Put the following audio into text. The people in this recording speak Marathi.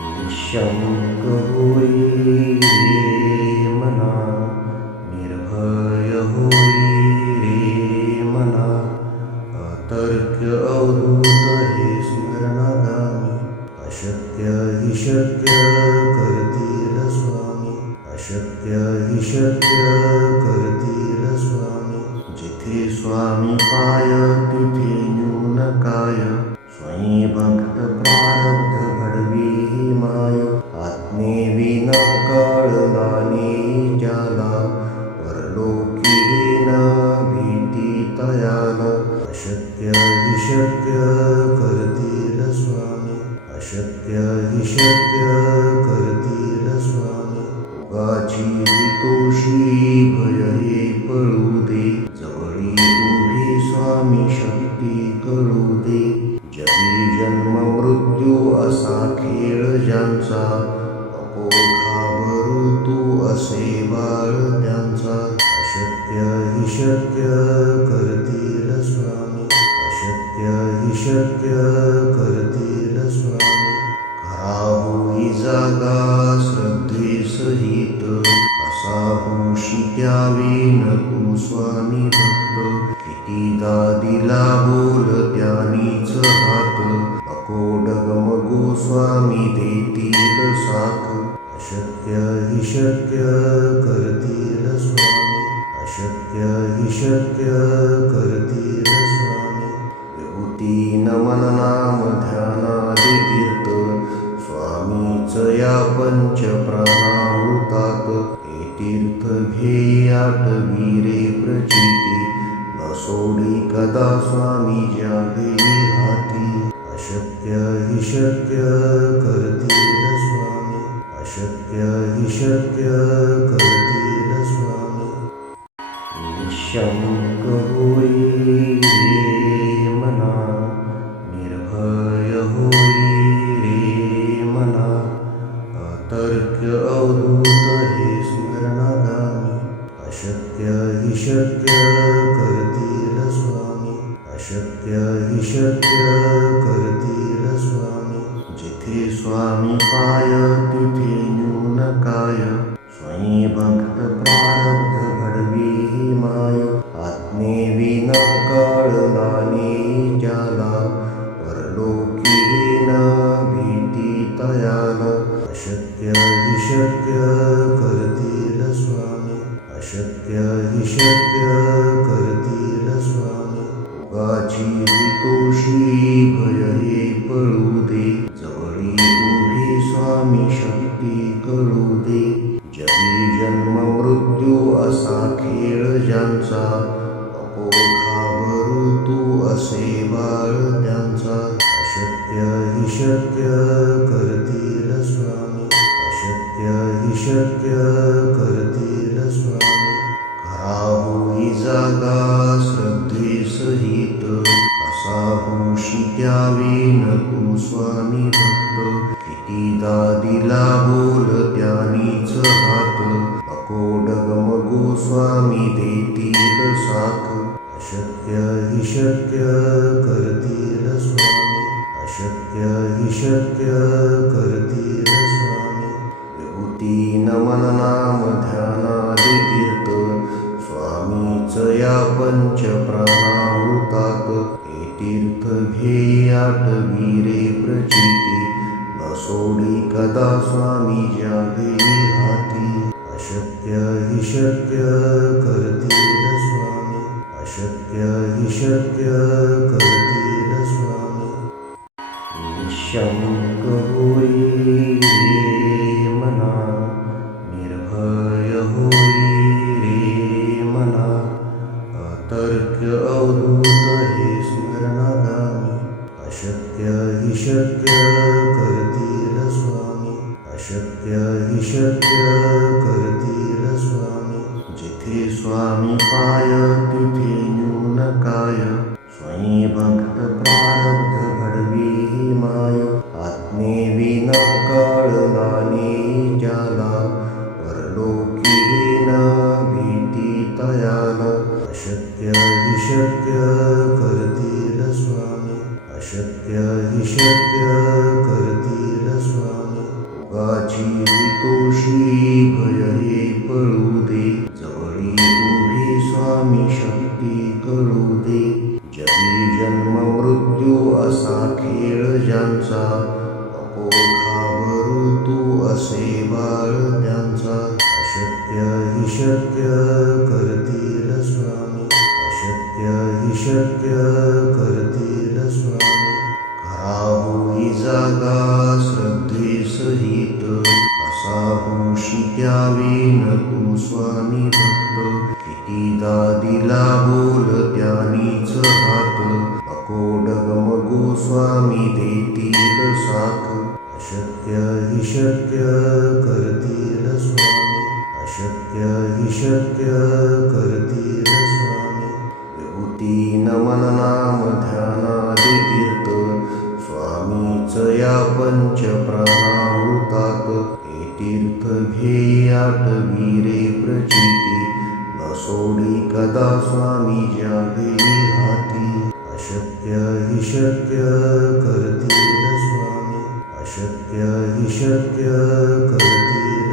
निःशंक होई रे मना, निर्भय होई रे मना, अतर्क्य अवधूत हे स्मरणागामी, अशक्य हि शक्य करतील स्वामी, अशक्य हि शक्य करतील स्वामी. जिथे स्वामी पाय तिथे न्यून काय, स्वयं भक्त प्रारब्ध घडवी ही माय. आज्ञेविना कळलाने ज्याला, परलोकी न भीती तयाला. अशक्य हि शक्य करतील स्वामी, अशक्य हि शक्य करतील स्वामी. उगाची तोषी भय हे पळू दे, जवळी उभी स्वामी शक्ती कळू दे. जगी जन्म मृत्यू असा खेळ ज्यांचा, नको घाबरू तू असे बाळ त्यांचा. अशक्य हि शक्य करतील स्वामी, अशक्य हि शक्य करतील स्वामी. खरा होई जागा श्रद्धे सहित, असा होशी द्यावी न तू स्वामी भक्त. कितीदा दिला बोल त्यानीच हात, नको डगमगू स्वामी देतील साथ. अशक्य हि शक्य करतील स्वामी, अशक्य हि शक्य करतील स्वामी. विभूती नमन नाम ध्यानादि तीर्थ, स्वामीच या पंच प्राणामृतात. हे तीर्थ घेई आठवी रे प्रचिती, न सोडी कदा स्वामी ज्या घेई हाती. अशक्य हि शक्य करतील स्वामी, अशक्य हि शक्य करतील स्वामी. निःशंक होई रे मना, निर्भय होई रे मना, अतर्क्य अवधूत हे स्मरणागामी. अशक्य हि शक्य करतील स्वामी, अशक्य हि शक्य करतील स्वामी. जिथे स्वामी पाय तिथे न्यून काय, स्वयं भक्त प्रारब्ध घडवी ही माय. आज्ञेविना कळलाने ज्याला, परलोकी न भीती तयाला. अशक्य हि शक्य करतील स्वामी, अशक्य हि शक्य करतील स्वामी. उगाची तोषी भय हे पळू दे, जवळी उभी स्वामी शक्ती कळू दे. जगी जन्म मृत्यू असा खेळ ज्यांचा, नको घाबरू तू असे बाळ त्यांचा. अशक्य हि शक्य करतील स्वामी, अशक्य हि शक्य करतील स्वामी. खरा होई जागा श्रद्धे सहित, असा होशी द्यावी न तू स्वामी भक्त. कितीदा दिला बोल त्यानीच हात, नको डगमगू स्वामी देतील साथ. अशक्य हि शक्य करतील स्वामी, अशक्य हि शक्य करतील स्वामी. विभूती नमन नाम ध्यानादि तीर्थ, स्वामीच या पंच प्राणामृतात. हे तीर्थ घेई आठवी रे प्रचिती, न सोडी कदा स्वामी ज्या घेई हाती. अशक्य हि शक्य करतील स्वामी, अशक्य हि शक्य करतील स्वामी. निःशंक होई रे मना, निर्भय होई रे मना, अतर्क्य अवधूत हे स्मरणागामी. अशक्य हि शक्य करतील स्वामी, अशक्य हि शक्य करतील स्वामी. जिथे स्वामी पाय तिथे न्यून काय, स्वयं भक्त प्रारब्ध घडवी ही माय. आज्ञेविना कळलाने ज्याला, परलोकी न भीती तयाला. अशक्य हि शक्य करतील स्वामी, अशक्य हि शक्य करतील स्वामी. जगाची हितोषी भय हे पळू दे, जवळी उभी स्वामी शक्ती कळू दे. जगी जन्म मृत्यू असा खेळ ज्यांचा, नको घाबरू तू असे बाळ त्यांचा. अशक्य हि शक्य करतील स्वामी, अशक्य हि शक्य करतील स्वामी. खरा होई जागा श्रद्धे सहित, कसा होशी त्यावेन तू स्वामी भक्त. कितीदा दिला बोल त्यानीच हात, नको डगमगू स्वामी देतील साथ. अशक्य हि शक्य करतील स्वामी, अशक्य हि शक्य करतील स्वामी. विभूती नमन नाम ध्यानादि तीर्थ, स्वामीच या पंच प्राणामृतात. हे तीर्थ घे आठवी रे प्रचिती, न सोडी कदा स्वामी ज्यावेळी हाती. अशक्य हि शक्य करतील स्वामी, अशक्य हि शक्य करतील